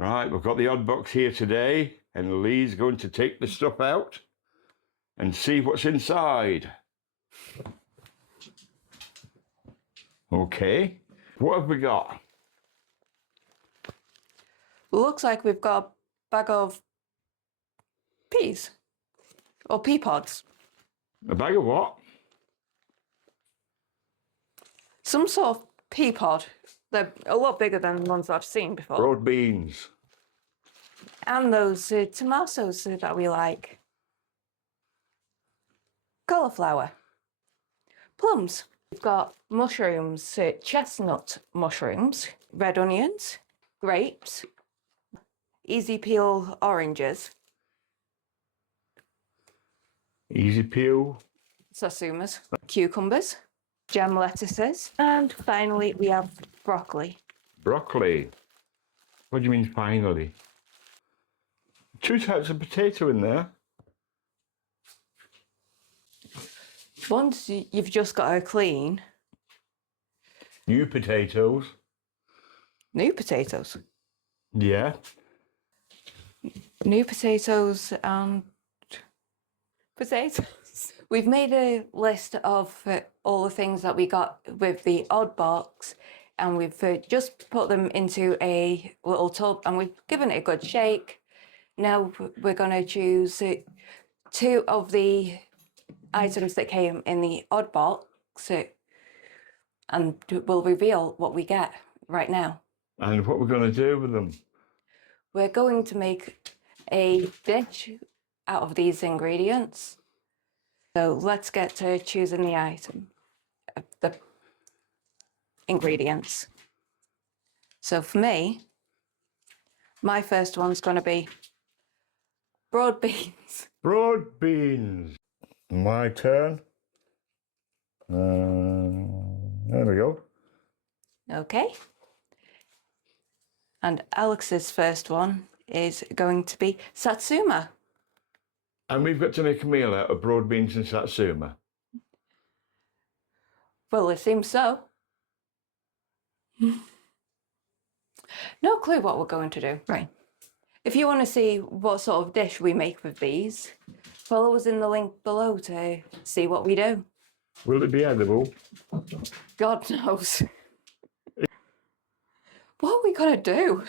Right, we've got the odd box here today, and Leigh's going to take the stuff out and see what's inside. Okay, what have we got? Looks like we've got a bag of peas or pea pods. A bag of what? Some sort of pea pod. They're a lot bigger than the ones I've seen before. Broad beans. And those tomatoes that we like. Cauliflower. Plums. We've got mushrooms, chestnut mushrooms, red onions, grapes, easy peel oranges. Easy peel. Satsumas, cucumbers, gem lettuces, and finally we have broccoli. Broccoli. What do you mean finally? 2 types of potato in there. Once you've just got to clean. New potatoes. New potatoes. Yeah. New potatoes and potatoes. We've made a list of all the things that we got with the odd box, and we've just put them into a little tub and we've given it a good shake. Now we're going to choose 2 of the items that came in the odd box and we'll reveal what we get right now. And what we're going to do with them? We're going to make a dish out of these ingredients. So let's get to choosing the item, the ingredients. So for me, my first one's going to be broad beans. Broad beans. My turn. There we go. Okay. And Alex's first one is going to be satsuma. And we've got to make a meal out of broad beans and satsuma. Well, it seems so. No clue what we're going to do. Right. If you want to see what sort of dish we make with these, follow us in the link below to see what we do. Will it be edible? God knows. What are we going to do?